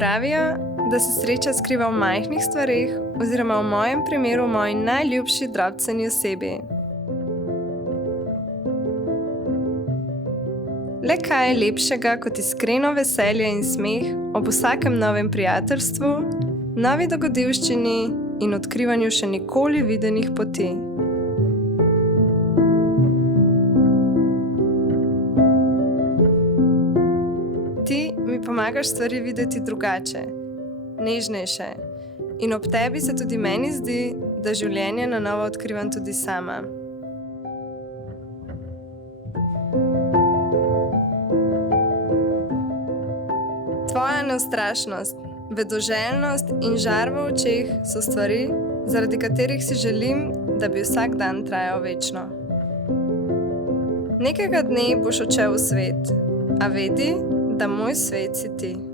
Pravijo, da se sreča skriva v majhnih stvareh oziroma v mojem primeru v moji najljubši drobceni osebi. Le kaj je lepšega kot iskreno veselje in smeh ob vsakem novem prijateljstvu, novi dogodivščini in odkrivanju še nikoli videnih poti. Ti mi pomagaš stvari videti drugače, nežnejše in ob tebi se tudi meni zdi, da življenje na novo odkrivam tudi sama. Tvoja neustrašnost, vedoželjnost in žar v očeh so stvari, zaradi katerih si želim, da bi vsak dan trajal večno. Nekega dne boš odšel v svet, a vedi, da moj svet si ti.